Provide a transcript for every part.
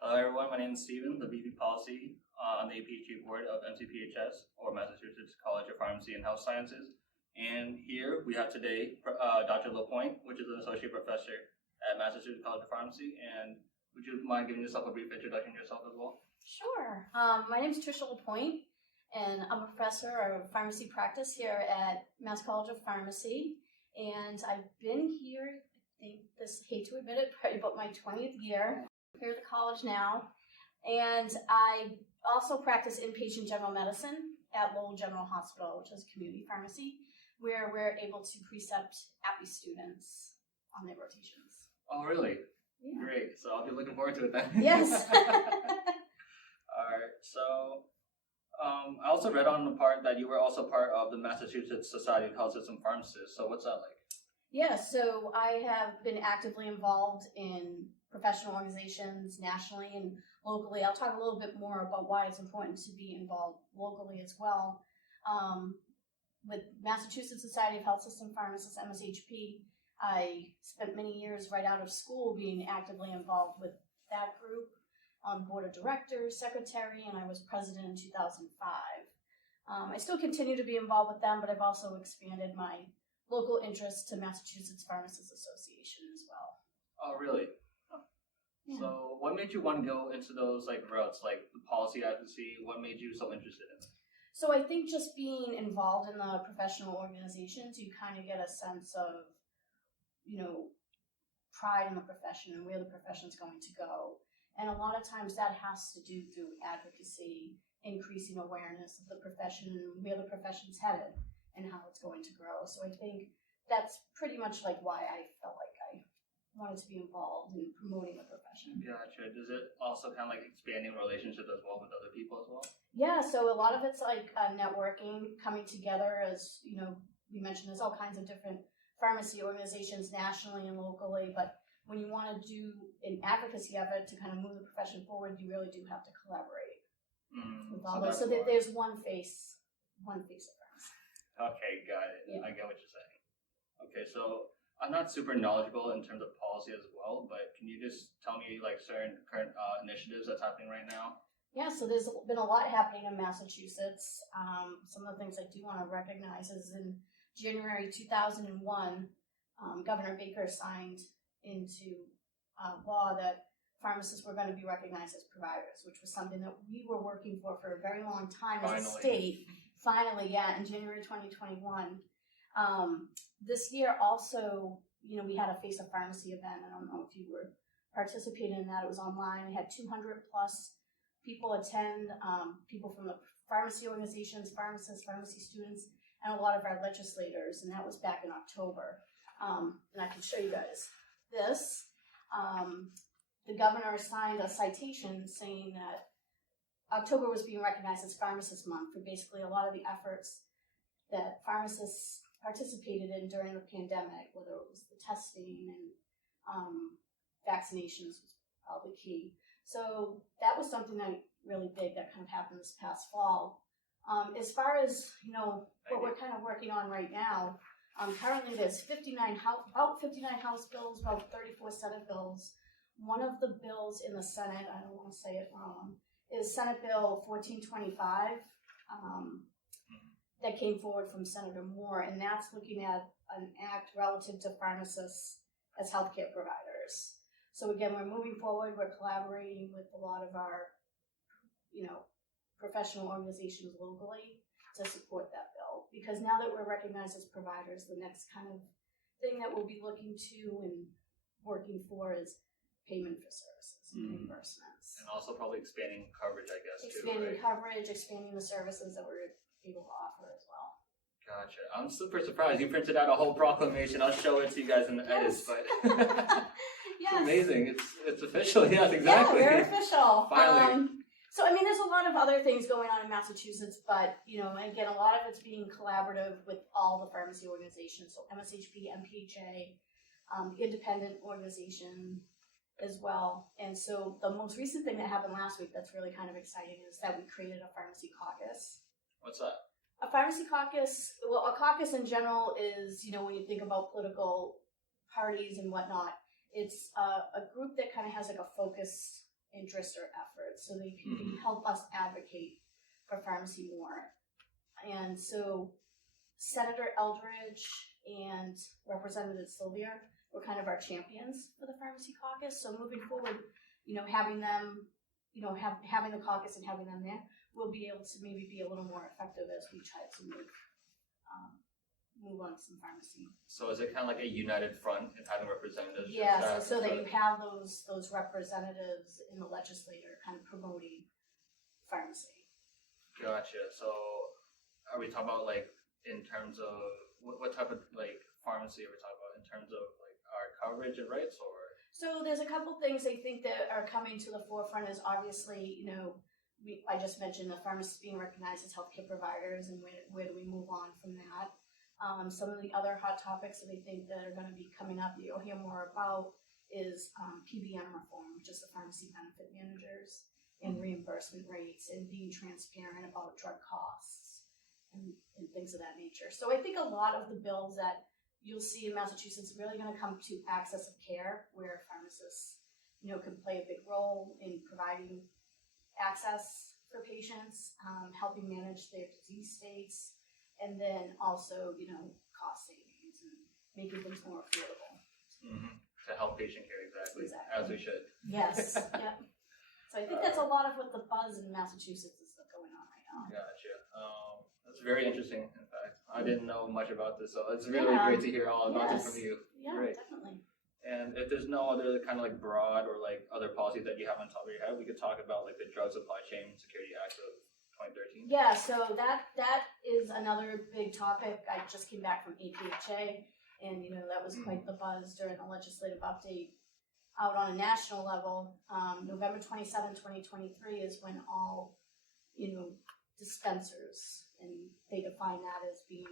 Hello everyone, my name is Steven, the VP Policy on the APhA board of MCPHS, or Massachusetts College of Pharmacy and Health Sciences. And here we have today Dr. LaPointe, which is an Associate Professor at Massachusetts College of Pharmacy. And would you mind giving yourself a brief introduction to yourself as well? Sure. My name is Trisha LaPointe, and I'm a professor of pharmacy practice here at Mass College of Pharmacy. And I've been here, I hate to admit it, probably about my 20th year. Here at the college now, and I also practice inpatient general medicine at Lowell General Hospital, which is a community pharmacy, where we're able to precept APhA students on their rotations. Oh, really? Yeah. Great. So I'll be looking forward to it then. Yes. All right. So I also read on the part that you were also part of the Massachusetts Society of Health System Pharmacists. So what's that like? Yeah, so I have been actively involved in professional organizations nationally and locally. I'll talk a little bit more about why it's important to be involved locally as well. With Massachusetts Society of Health System Pharmacists, MSHP, I spent many years right out of school being actively involved with that group on board of directors, secretary, and I was president in 2005. I still continue to be involved with them, but I've also expanded my local interest to Massachusetts Pharmacists Association as well. Oh, really? Yeah. So what made you want to go into those routes, like the policy advocacy? What made you so interested in it? So I think just being involved in the professional organizations, you kind of get a sense of, pride in the profession and where the profession's going to go. And a lot of times that has to do through advocacy, increasing awareness of the profession and where the profession's headed and how it's going to grow. So I think that's pretty much why I felt like I wanted to be involved in promoting the profession. Gotcha. Does it also kind of expanding relationships as well with other people as well? Yeah, so a lot of it's networking, coming together. As we mentioned, there's all kinds of different pharmacy organizations nationally and locally, but when you want to do an advocacy effort to kind of move the profession forward, you really do have to collaborate with all those. So that there's one face of pharmacy. Okay, got it. Yeah. I get what you're saying. Okay, so I'm not super knowledgeable in terms of policy as well, but can you just tell me certain current initiatives that's happening right now? Yeah, so there's been a lot happening in Massachusetts. Some of the things I do want to recognize is in January 2001, Governor Baker signed into law that pharmacists were going to be recognized as providers, which was something that we were working for a very long time as a state. Finally, yeah, in January 2021. This year also, we had a Face of Pharmacy event. I don't know if you were participating in that. It was online. We had 200 plus people attend, people from the pharmacy organizations, pharmacists, pharmacy students, and a lot of our legislators, and that was back in October. And I can show you guys this. The governor signed a citation saying that October was being recognized as Pharmacist Month for basically a lot of the efforts that pharmacists participated in during the pandemic, whether it was the testing and vaccinations was probably key. So that was something that really big that kind of happened this past fall. As far as, what we're kind of working on right now, currently there's about 59 House bills, about 34 Senate bills. One of the bills in the Senate, I don't want to say it wrong, is Senate Bill 1425 that came forward from Senator Moore, and that's looking at an act relative to pharmacists as healthcare providers. So again, we're moving forward, we're collaborating with a lot of our, professional organizations locally to support that bill. Because now that we're recognized as providers, the next kind of thing that we'll be looking to and working for is payment for services and reimbursements. And also probably expanding coverage, I guess, expanding coverage, expanding the services that we're able to offer as well. Gotcha. I'm super surprised. You printed out a whole proclamation. I'll show it to you guys in the edits, but Yes. It's amazing. It's official. Yes, exactly. Yeah, very official. Finally. So, there's a lot of other things going on in Massachusetts, but, and again, a lot of it's being collaborative with all the pharmacy organizations. So MSHP, MPHA, independent organization as well. And so the most recent thing that happened last week that's really kind of exciting is that we created a pharmacy caucus. What's that? A pharmacy caucus, well, a caucus in general is, when you think about political parties and whatnot, it's a group that kind of has a focused interest or effort. So they can help us advocate for pharmacy more. And so Senator Eldridge and Representative Sylvia were kind of our champions for the Pharmacy Caucus. So moving forward, having them, having the caucus and having them there, we'll be able to maybe be a little more effective as we try to move on to some pharmacy. So is it kind of like a united front in having representatives? Yeah, so that you have those representatives in the legislature kind of promoting pharmacy. Gotcha. So are we talking about like in terms of what type of like pharmacy are we talking about in terms of like our coverage and rights, or? So there's a couple things I think that are coming to the forefront is obviously, I just mentioned the pharmacists being recognized as healthcare providers, and where do we move on from that? Some of the other hot topics that I think that are going to be coming up that you'll hear more about is PBM reform, which is the pharmacy benefit managers, and reimbursement rates, and being transparent about drug costs and things of that nature. So I think a lot of the bills that you'll see in Massachusetts are really going to come to access of care, where pharmacists, can play a big role in providing access for patients, helping manage their disease states, and then also, cost savings and making things more affordable. To help patient care, exactly. As we should. Yes, yep. So I think that's a lot of what the buzz in Massachusetts is going on right now. Gotcha. That's very interesting, in fact. I didn't know much about this, so it's really great to hear all about this from you. Yeah, great. Definitely. And if there's no other kind of like broad or like other policies that you have on top of your head, we could talk about like the Drug Supply Chain Security Act of 2013. Yeah, so that is another big topic. I just came back from APhA, and that was quite the buzz during the legislative update out on a national level. November 27, 2023 is when all dispensers, and they define that as being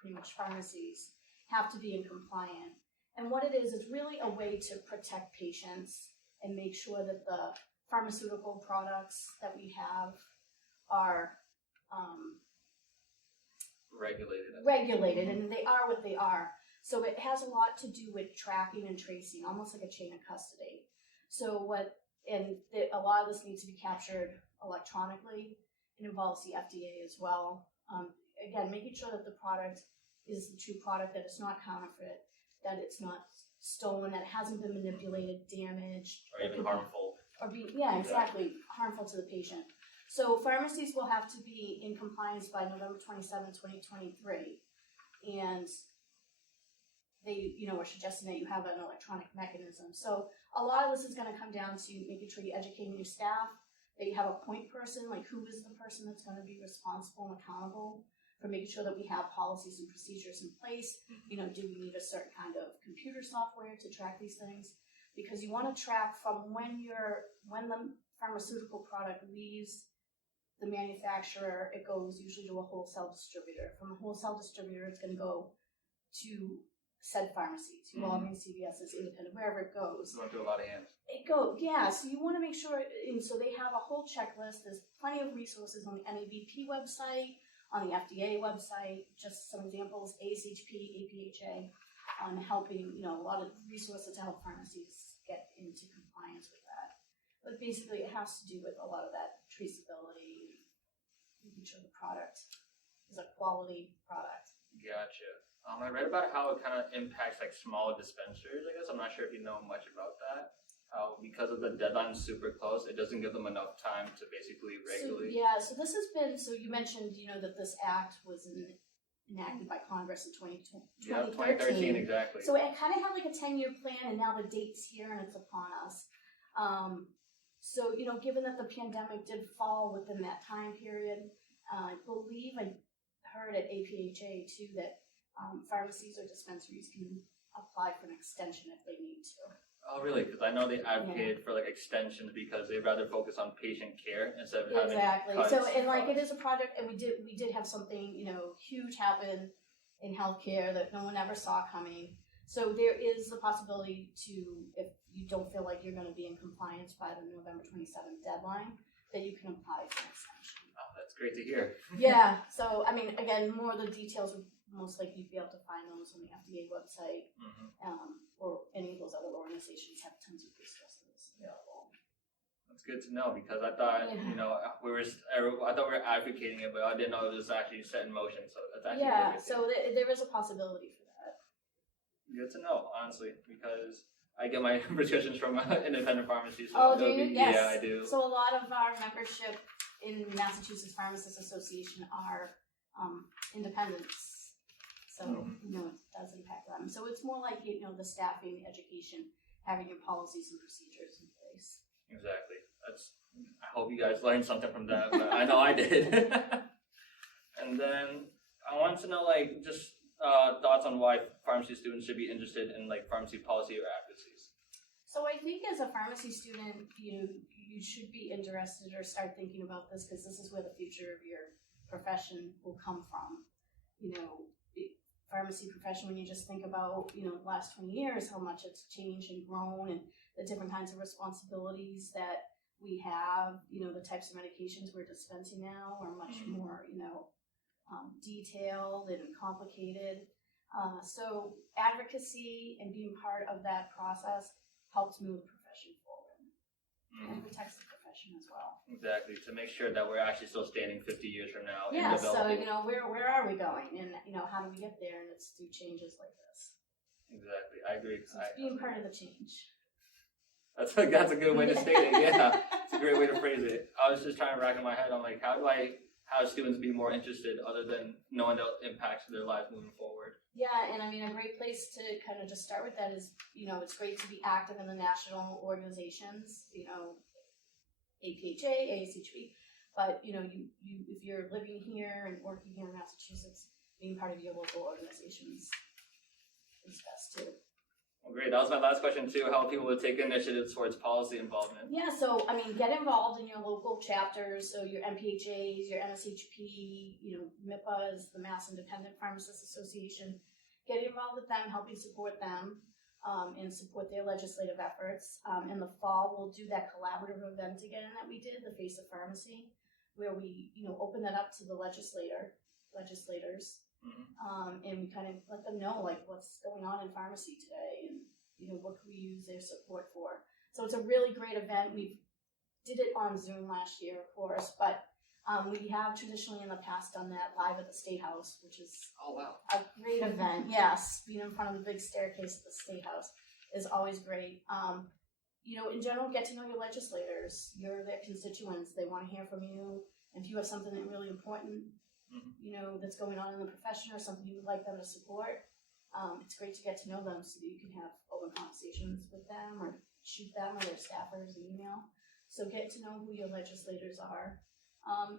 pretty much pharmacies, have to be in compliant. And what it is really a way to protect patients and make sure that the pharmaceutical products that we have are regulated, and they are what they are. So it has a lot to do with tracking and tracing, almost like a chain of custody. So a lot of this needs to be captured electronically. It involves the FDA as well. Again, making sure that the product is the true product, that it's not counterfeit, that it's not stolen, that it hasn't been manipulated, damaged, or even harmful. Exactly, harmful to the patient. So pharmacies will have to be in compliance by November 27, 2023. And they, are suggesting that you have an electronic mechanism. So a lot of this is going to come down to making sure you're educating your staff, that you have a point person, like who is the person that's going to be responsible and accountable for making sure that we have policies and procedures in place. Do we need a certain kind of computer software to track these things? Because you want to track from when the pharmaceutical product leaves the manufacturer, it goes usually to a wholesale distributor. From a wholesale distributor, it's going to go to said pharmacies, Walgreens, CVS's, independent, wherever it goes. Going through a lot of hands. So you want to make sure, and so they have a whole checklist. There's plenty of resources on the NABP website, on the FDA website, just some examples, ASHP, APhA, on helping, a lot of resources to help pharmacies get into compliance with that. But basically, it has to do with a lot of that traceability, making sure the product is a quality product. Gotcha. I read about how it kind of impacts like small dispensers, I guess. I'm not sure if you know much about that. How because of the deadline super close, it doesn't give them enough time to basically regulate. So this has been, you mentioned, that this act was enacted by Congress in 2013. Yeah, 2013, exactly. So it kind of had like a 10-year plan, and now the date's here and it's upon us. So, given that the pandemic did fall within that time period, I believe I heard at APhA too that pharmacies or dispensaries can apply for an extension if they need to. Oh, really? Because I know they advocated for like extensions because they'd rather focus on patient care instead of having cuts. So, and like it is a project, and we did have something huge happen in healthcare that no one ever saw coming. So there is the possibility to, if you don't feel like you're going to be in compliance by the November 27th deadline, that you can apply for an extension. Oh, that's great to hear. Yeah. So I mean, again, more of the details would most likely be able to find those on the FDA website, or any of those other organizations have tons of resources available. That's good to know because I thought Yeah. you know I thought we were advocating it, but I didn't know it was actually set in motion. So that's actually Yeah, really good. so there is a possibility for that. Good to know, honestly, because I get my prescriptions from independent pharmacies. So Oh, do it'll you? be- Yes. Yeah, I do. So a lot of our membership in Massachusetts Pharmacists Association are independents. So, you know, it does impact them. So it's more like, you know, the staffing, the education, having your policies and procedures in place. Exactly. I hope you guys learned something from that, but I know I did. And then I wanted to know, like, just thoughts on why pharmacy students should be interested in, like, pharmacy policy or advocacies. So I think as a pharmacy student, you should be interested or start thinking about this because this is where the future of your profession will come from. You know, pharmacy profession, when you just think about, you know, the last 20 years, how much it's changed and grown and the different kinds of responsibilities that we have, you know, the types of medications we're dispensing now are much more, you know, detailed and complicated. So advocacy and being part of that process helps move the profession forward and protects the profession as well. Exactly, to make sure that we're actually still standing 50 years from now. Yeah, in so, developing. you know, where are we going? And, you know, how do we get there? And it's through changes like this. Exactly, I agree. So it's being part of the change. That's a good way to state it. Yeah, it's a great way to phrase it. I was just trying to rack in my head. I'm like, how do I have students be more interested other than knowing the impacts of their lives moving forward? Yeah, and I mean, a great place to kind of just start with that is, you know, it's great to be active in the national organizations, you know, APhA, ASP, but, you know, you if you're living here and working here in Massachusetts, being part of your local organizations is best too. Well, great. That was my last question too. How people would take initiatives towards policy involvement. Yeah, so I mean, get involved in your local chapters. So your MPHAs, your MSHP, you know, MIPA is the Mass Independent Pharmacists Association. Get involved with them, helping support them, and support their legislative efforts. In the fall, we'll do that collaborative event again that we did, the Face of Pharmacy, where we, you know, open that up to the legislators. And we kind of let them know, like, what's going on in pharmacy today and, you know, what can we use their support for. So it's a really great event. We did it on Zoom last year, of course, but we have traditionally in the past done that live at the State House, which is a great event. Yes, being in front of the big staircase at the State House is always great. You know, in general, get to know your legislators. You're their constituents. They want to hear from you. If you have something that's really important, you know, that's going on in the profession or something you would like them to support, it's great to get to know them so that you can have open conversations with them or shoot them or their staffers an email. So get to know who your legislators are.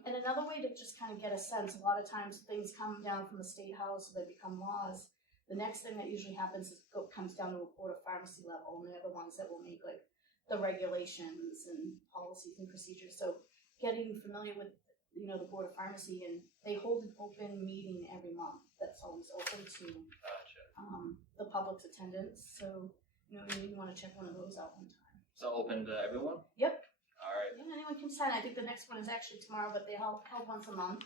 And another way to just kind of get a sense, a lot of times things come down from the State House, so they become laws. The next thing that usually happens is comes down to a Board of Pharmacy level, and they're the ones that will make like the regulations and policies and procedures. So getting familiar with, you know, the Board of Pharmacy, and they hold an open meeting every month that's always open to the public's attendance. So, you know, you want to check one of those out one time. So open to everyone? Yep. All right. Yeah, anyone can sign. I think the next one is actually tomorrow, but they held once a month.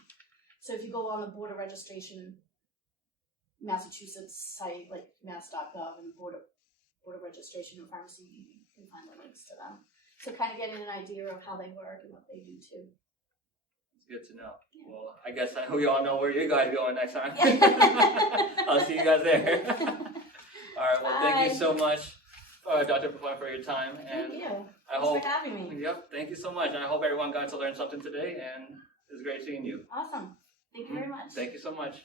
So if you go on the Board of Registration Massachusetts site, like mass.gov and Board of Registration and Pharmacy, you can find the links to them. So kind of getting an idea of how they work and what they do too. It's good to know. Yeah. Well, I guess we all know where you guys are going next time. Yeah. I'll see you guys there. All right. Well, thank you Bye. so much, Dr. LaPointe, for your time. And Thank you. I Thanks hope. for having me. Yep. Thank you so much. And I hope everyone got to learn something today. And it was great seeing you. Awesome. Thank you very much. Thank you so much.